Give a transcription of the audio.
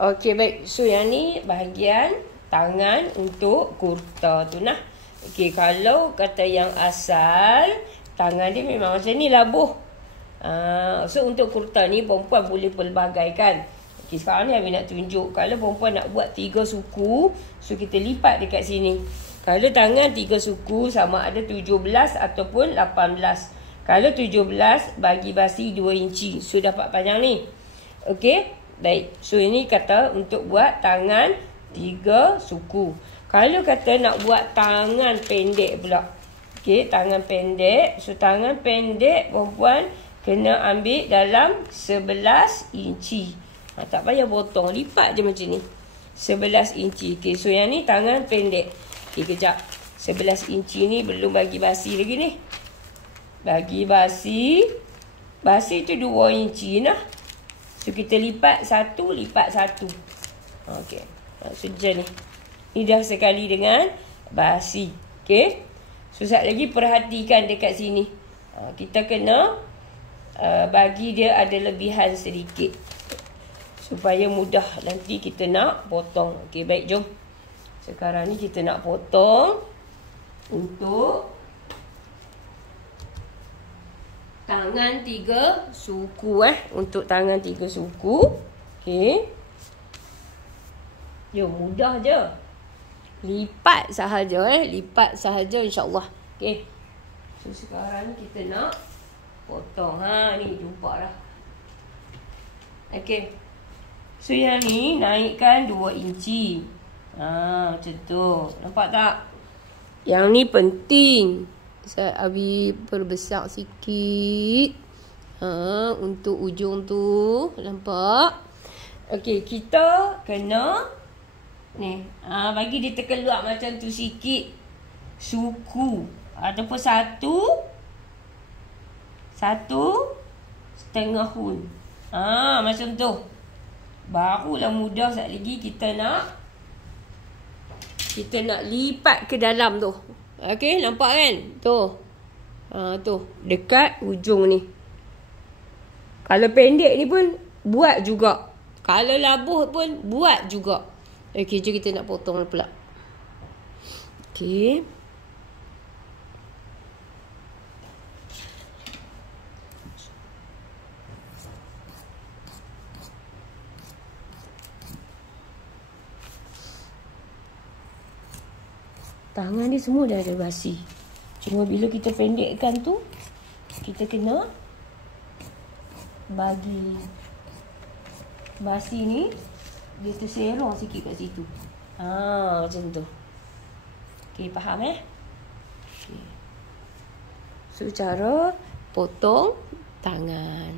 Okey, baik. So, yang ni bahagian tangan untuk kurta tu nah. Okey, kalau kata yang asal, tangan dia memang macam ni labuh. So, untuk kurta ni, perempuan boleh pelbagaikan. Okey, sekarang ni Abi nak tunjuk. Kalau perempuan nak buat 3 suku, so kita lipat dekat sini. Kalau tangan 3 suku sama ada 17 ataupun 18. Kalau 17, bagi basi 2 inci. So, dapat panjang ni. Okey? Baik. So, ini kata untuk buat tangan 3 suku. Kalau kata nak buat tangan pendek pula. Okey, tangan pendek. So, tangan pendek perempuan kena ambil dalam 11 inci. Tak payah potong. Lipat je macam ni. 11 inci. Okey, so yang ni tangan pendek. Okey, kejap. 11 inci ni belum bagi basi lagi ni. Bagi basi. Basi tu 2 inci lah. So, kita lipat 1, lipat 1. Okey. So, je ni. Ni dah sekali dengan basi. Okey. So, sekejap lagi perhatikan dekat sini. Kita kena bagi dia ada lebihan sedikit. Supaya mudah nanti kita nak potong. Okey, baik. Jom. Sekarang ni kita nak potong untuk tangan 3 suku untuk tangan 3 suku. Okey. Jom, mudah je. Lipat sahaja lipat sahaja insya-Allah. Okey. So sekarang ni kita nak potong. Ni jumpa dah. Okey. So yang ni naikkan 2 inci. Macam tu. Nampak tak? Yang ni penting. Abi perbesar sikit. Untuk ujung tu. Nampak? Okey, kita kena ni. Bagi dia terkeluar macam tu sikit. Suku. Ataupun 1/2 hun. Macam tu. Barulah mudah sekali lagi kita nak lipat ke dalam tu. Okey, nampak kan? Tu. Tu. Dekat ujung ni. Kalau pendek ni pun buat juga. Kalau labuh pun buat juga. Okey, jom kita nak potong pula. Okey. Tangan ni semua dah ada basi. Cuma bila kita pendekkan tu, kita kena bagi basi ni dia terserong sikit kat situ. Macam tu. Okey, faham Okay. So, cara potong tangan.